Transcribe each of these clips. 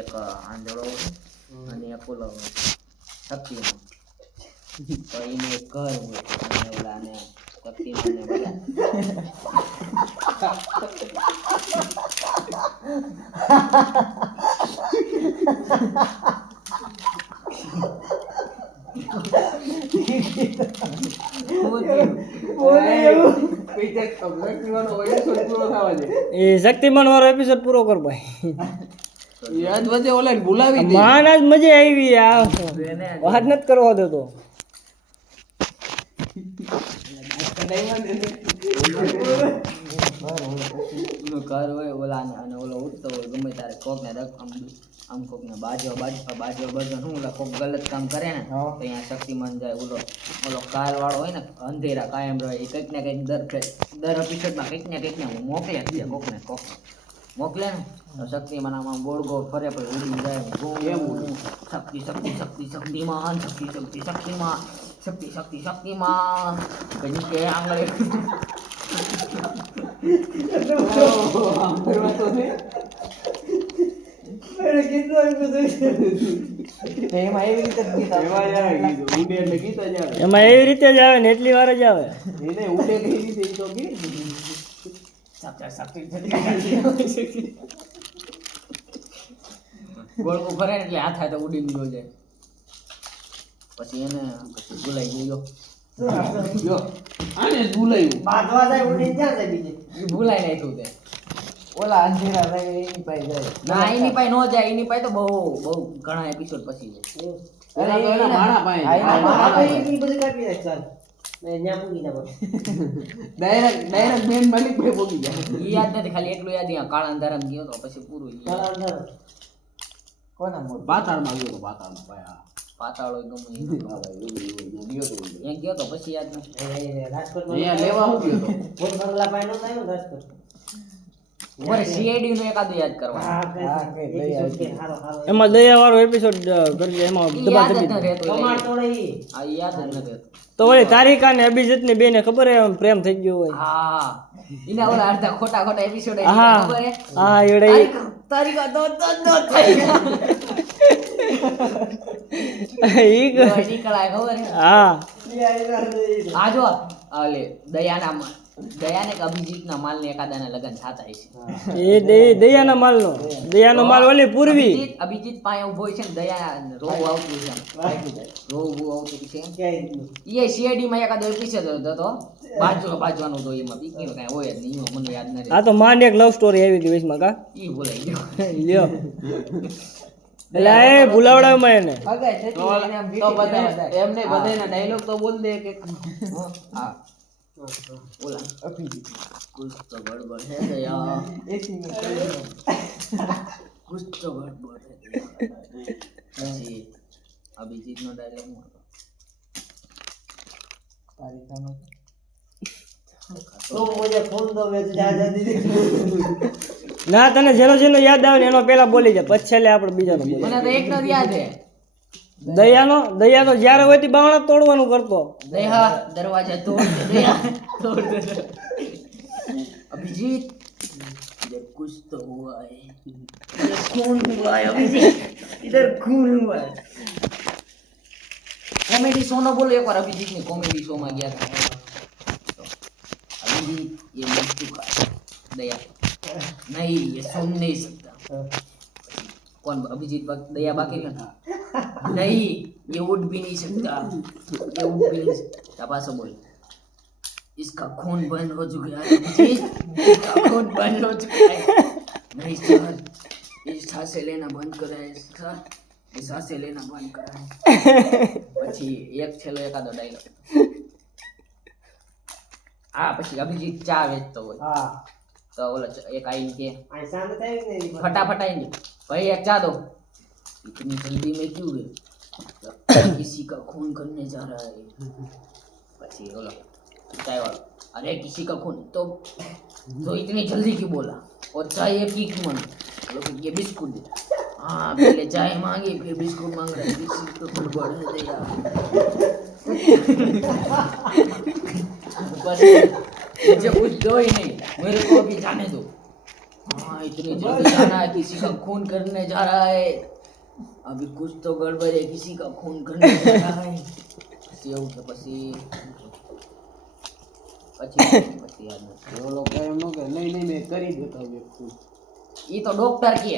એક આંધળો અને એક ઓલો શક્તિમાન. તો એને એક ઘર હોય અને ઓલાને શક્તિમાન ને બધા એ શક્તિમાન વાળો એપિસોડ પૂરો કર ભાઈ. યાદ વચ્ચે ઓલા બોલાવી દે. માન આજ મજા આવી. આ વાત નથી કરવા દેતો. ઘર હોય ઓલાને અને ઓલો ઉઠતો હોય ગમે ત્યારે કોકને આમ કોકને બાજવા શું ઓલા કોક ગલત કામ કરે ને તો અહીંયા શક્તિમાન જાય. ઓલો કાર વાળો હોય ને અંધેરા કાયમ રહે એ કંઈક ને કંઈક દર એપિસોડમાં કંઈક ને મોકલે જ છે. કોક મોકલે ને તો શક્તિમાન આમાં ગોળ ગોળ ફરે પછી ઉડી જાય. શક્તિમાન પછી કે આંગળે એમાં એવી રીતે જ આવે ને એટલી વાર જ આવે. ગોળ ગોળ ફરે એટલે હાથ હાથે ઉડી ગયો જાય. પછી એને ભૂલાઈ ગયો. આને ભૂલાયું બાંધવા જાય ઉડીને ક્યાં જાય બીજે ભૂલાઈ નાખ્યું તે. ઓલા અંધેરા થાય એની પાસે જાય ના એની પાસે નો જાય. એની પાસે તો બહુ ઘણા એપિસોડ પછી જાય. એના માણા પાસે એ બધું કાપી નાખ ચાલ મેં ન્યા મૂકી દઉં ડાયરેક્ટ મેન માલિક ભાઈ પોગી જાય. એ યાદ નથી, ખાલી એટલું યાદ અહીંયા કાળા અંધારામાં ગયો તો પછી પૂરું. કોના મોઢું પાતાળમાં ગયો તો પાતાળમાં ભાઈ પાતાળો ગમે ત્યાં ગયો તો પછી યાદ નથી. રાજકોટમાં અહીંયા લેવા હું ગયો તો કોઈ બંગલા પાસે નહોતા આવ્યો ને રાજકોટ મારે સીઆઈડી નું એકાદું યાદ કરવા. એમાં દયા વાળો એપિસોડ કરજે. એમાં યાદ જ નથી રહેતું. કમાડ તોડે ઈ આ યાદ જ નથી રહેતું. તો વળી તારિકા ને અભિજીત ની બેને ખબર હે એમ પ્રેમ થઈ ગયો હોય. હા એના ઓલા અડધા ખોટા એપિસોડ હા ખબર હે. હા એવડે તારીખા દો થઈ ઈ નીકળાય ખબર હે. હા આ જો લે દયાને કે અભિજીતના માલને એકાદાના લગન થતા હશે. એ દયાના માલનો માલ ઓલી પૂર્વી અભિજીત પાસે ઉભો છે ને દયા રોવું આવતું છે. રોવું આવતું છે એ સીઆઈડી માં એકાદો એપિસોડ હતો બાજવાનું તો એમાં બીકીનો કાંઈ હોય જ નહીં. એમાં મને યાદ નથી. આ તો માંડ એક લવ સ્ટોરી આવી હતી વચમાં કા ઈ ભૂલાઈ ગયો. લ્યો એટલે એ ભૂલાવડાવમાં એને તો બધા એમને બધાના ડાયલોગ તો બોલ દે કે હા ઓલા અભિજીત કુછ તો ગડબડ હે દયા કુછ તો ગડબડ હે દયા. પછી અભિજીતનો ડાયલોગ હતો તો મુજે ફોન દો મેં જા દીધી ના તને જેનો યાદ આવે ને એનો પેલા બોલી જાય પછી છેલ્લે આપણે બીજાનો બોલી. મને તો એકનો જ યાદ હે. દયાનો જ્યારે હોય તે બાવણા તોડવાનું કરતો. દયા દરવાજા તોડ દે. દયા તોડ દે. अभिजीत इधर कुछ तो हुआ है. इधर खून हुआ है अभिजीत. इधर खून हुआ है. कॉमेडी शो नो बोलो एक बार. अभिजीत ने कॉमेडी शो में गया था. अभिजीत ये मर चुका है. दया नहीं ये सुन नहीं सकता. कौन अभिजीत दया बाकी था. नहीं ये उठ भी नहीं सकता. ये उठ भी नहीं सकता. पास बोल. इसका खून बंद हो चुका है. इसका खून बंद हो चुका है. नहीं सर ये सांसें लेना बंद करा है सर. ये सांसें लेना बंद करा है. પછી એક છેલ્લો એકાદો ડાયલોગ. હા પછી અભિજીત ચા વેચતો હોય. હા તો ઓલો એક આઈને કે આ સામે થાય ને फटाफट आएंगे भाई एक चा दो. इतनी जल्दी में क्यों है. किसी का खून करने जा रहा है. પછી બોલો चाय वाला अरे किसी का खून तो इतनी जल्दी क्यों बोला. और चाय एक ही क्यों मांगा. लोग ये बिस्कुट दे. हाँ पहले चाय मांगी फिर बिस्कुट मांग रहा है. किसी को गड़बड़ है दया. बस मुझे कुछ दो ही नहीं मेरे को अभी जाने दो. हाँ कहाँ इतनी जल्दी जाना है, किसी का खून करने जा रहा है, अभी कुछ तो गड़बड़ है, किसी का खून करने जा रहा है. પછી એવું કે પછી યાદ નથી. ઓલો કહે એમ ન કે નહીં નહીં મેં કરી દેતો વ્યક્તિ ઈ તો ડોક્ટર કે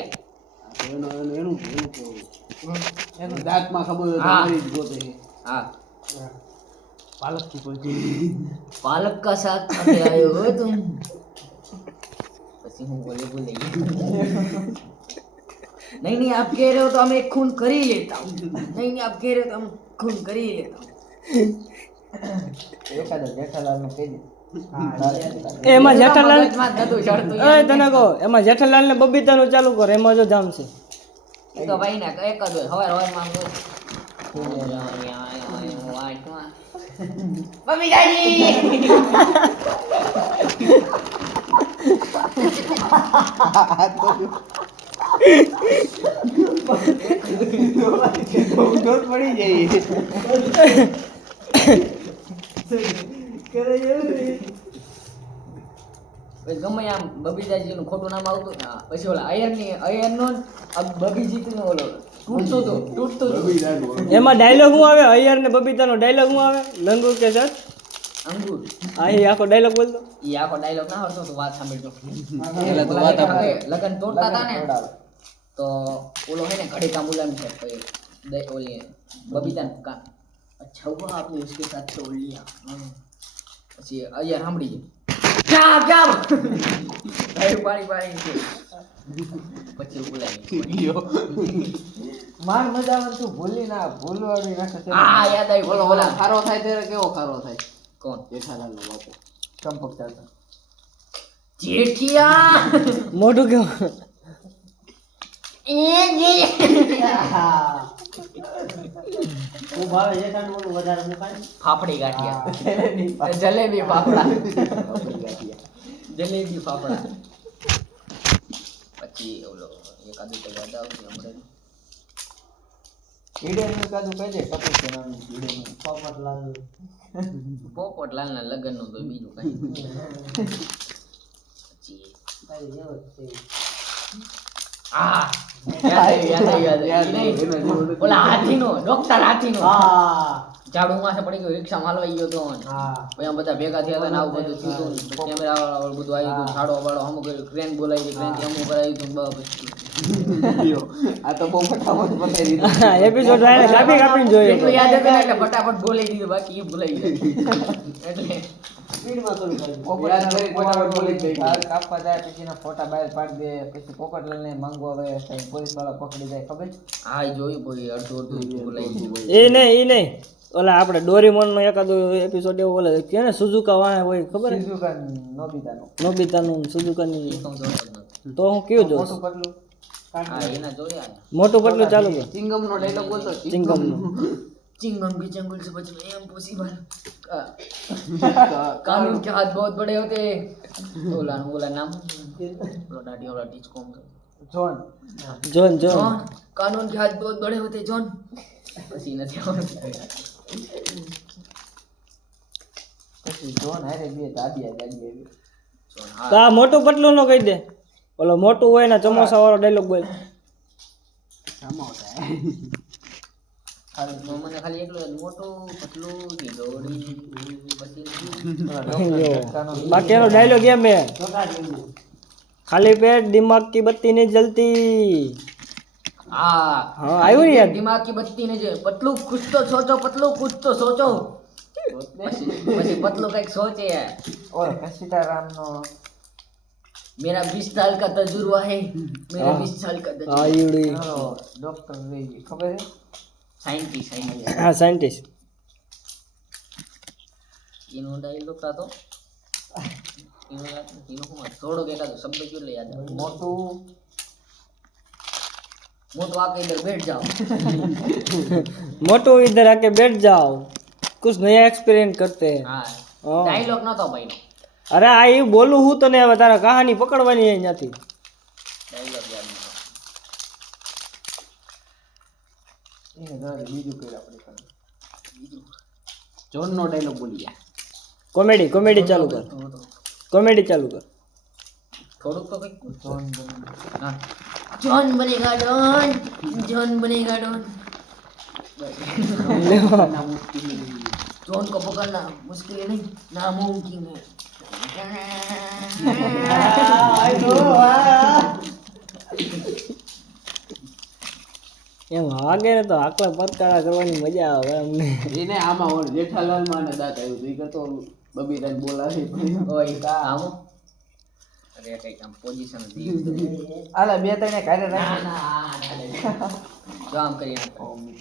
એનું કેવું એનું દાંતમાં ખબર હોય તો હા. મરી જ ગોતે છે. હા પાલકથી પછી पालक का साथ खाते आए हो तुम. પછી હું बोले नहीं नहीं आप कह रहे हो तो हम एक खून कर ही लेता हूँ. नहीं नहीं आप कह रहे हो तो हम खून कर ही लेता हूँ. એકાદો જેઠાલાલને કહી દે એમાં જેઠાલાલ મગજમાં જ નતું ચડતું. એ તને કહો એમાં જેઠાલાલ ને બબીતાનું ચાલુ કર એમાં જો જામ છે ઈ તો ભાઈ ના એક જ હોય હવાર માં બબીતાજી ડોર પડી જાય ગમે આમ બબીતાજી નું ખોટું નામ આવતું ને પછી ઓલા અયર નો બબીજીત નો ઓલો તૂટતું હતું. એમાં ડાયલોગ શું આવે અય્યર ને બબીતાનો ડાયલોગ શું આવે લંગુ કે સર અંગુર આ એ આખો ડાયલોગ બોલતો ઈ આખો ડાયલોગ ના આવડતો તો વાત સાંભળજો. એટલે તો વાત આપણે લગન તોડતા હતા ને તો ઓલો હે ને ઘડી કામ ઉલામ છે તો ઓલી બબીતા ને કા अच्छा हुआ आपने उसके साथ छोड़ लिया. પછી અયર સાંભળી ગયા ક્યાં પાણી પાણી પછી બોલાવી માર મજામાં તું ભૂલી ના ભૂલવાડી નાખે છે. હા યાદ આવી બોલો બોલો બોલા ખારો થાય ત્યારે કેવો ખારો થાય કોણ જેઠાલાલનો બાપુ ચંપક ચાચા જેઠિયા મોઢું કેવું હું ભાવે જેઠાનું ઓલું વધારે મુકાય ફાફડી ગાંઠિયા જલેબી ફાફડા જલેબી ફાફડા પછી ઓલો એકાદું તો યાદ આવતું હમણાં ઈડેનું કાદું કહી દે કપૂર છે નામનું ઈડેનું પોપટલાલ પોપટલાલના લગ્નનું તો બીજું કઈ પછી કઈ જેવો જ છે. હા યાદ આવ્યું. ઓલા હાથીનો ડોક્ટર હાથીનો હા ઝાડુમાં છે પડી ગયો રિક્ષા માલવાઈ ગયો તો હા પછી આમ બધા ભેગા થયા હતા ને આવું બધું થયું હતું ને કેમેરા વાળા બધું આવી ગયું છાડો વાળો અમુક ક્રેન બોલાવી ક્રેન થી અમુક કરાવી હતું આ તો બહુ ફટાફટ બતાવી દીધું એપિસોડ કાપી કાપીને જોઈએ એટલું યાદ હતું ને એટલે ફટાફટ બોલાવી દીધું બાકી એ ભૂલાઈ ગયું એટલે સ્પીડમાં શરૂ કર્યું. યાદ કરી ફટાફટ બોલી જ ગઈ કાપવા જાય પછી ના ફોટા બહાર પાડી દે પછી પોપટલાલને માંગવો આવે પોલીસ વાળા પકડી જાય ખબર છે હા એ જોયું ભાઈ અડધું ભૂલાઈ ગયું એ નહીં ઓલા આપણે ડોરીમોન નો એકાદો એપિસોડ એવો ઓલા કે ને સુઝુકા વાહે હોય ખબર હે? સુઝુકા નોબિતાનો નોબિતાનું સુઝુકાની એ તો હું જોતો જ નથી. તો હું કયું જોઉં મોટું પતલું હા એના જોયા ને. મોટું પટલું ચાલુ કર ચિંગમ નો ડાયલોગ બોલતો ચિંગમનું चिंगम के जंगल से बचना इम्पॉसिबल कानून के हाथ बहुत बड़े होते हैं बोला नाम बोला डाटी वाला टीच कौन જોન જોન जॉन कानून के हाथ बहुत बड़े होते हैं जॉन પછી નથી આવડતું પછી જોન હારે બે દાદીયા આવી જોન તો આ મોટું પટલું નો કહી દે ઓલો મોટું હોય ને ચમોસા વાળો ડાયલોગ બોલ સામોટા ખાલી મને ખાલી એટલું યાદ, મોટું પતલું ની દોડી પછી બાકી એનો ડાયલોગ એમ હે ચોખા જેવું. ખાલી પેટ દિમાગ की बत्ती नहीं जलती हाँ हाँ, આવ્યું ને યાદ? दिमाग की बत्ती ने जो पतलू कुछ तो सोचो पतलू कुछ तो सोचो પછી પતલू કઈક સોચે है ઓર કશીદારામ નો मेरा 20 साल का तजुर्बा है मेरा 20 साल का तजुर्बा આવડી ડોક્ટર રહી ગઈ ખબર હે साइंटिस्ट હા સાયન્ટિસ્ટ એનો ડાયલોગ હતો એનો યાદ નથી એનો હું થોડો એકાદો શબ્દ ક્યું યાદ આવે મોટું મોટો આકે ઇધર બેઠ જાઓ मोटू इधर आके बैठ जाओ कुछ नया एक्सपीरियंस करते हैं હા હા. ડાયલોગ નતો ભાઈ અરે આ એ બોલું હું તને હવે તારા કહાની પકડવાની છે ત્યાંથી ડાયલોગ યાદ નતો એને ધરે બીજું કઈ આપણે ખાલી જોન નો ડાયલોગ બોલી ગયા કોમેડી ચાલુ કર કોમેડી ચાલુ કર થોડુંક તો કંઈક જોન हाँ जॉन बनेगा डॉन जॉन बनेगा डॉन जॉन को पकड़ना मुश्किल है नहीं नामुमकिन है એમ વાગે ને તો આકલા પતકારા કરવાની મજા આવે અમને એને આમાં ઓલ જેઠાલાલમાં ને દાંત આવ્યું હતું. ઈ કરતો બબીરાજ બોલાવે ओए आओ अरे कहीं हम पोजीशन दी આલા બે ત્રણ કાઢે ना રાખ ना जो हम करिए ઓ મિત્ર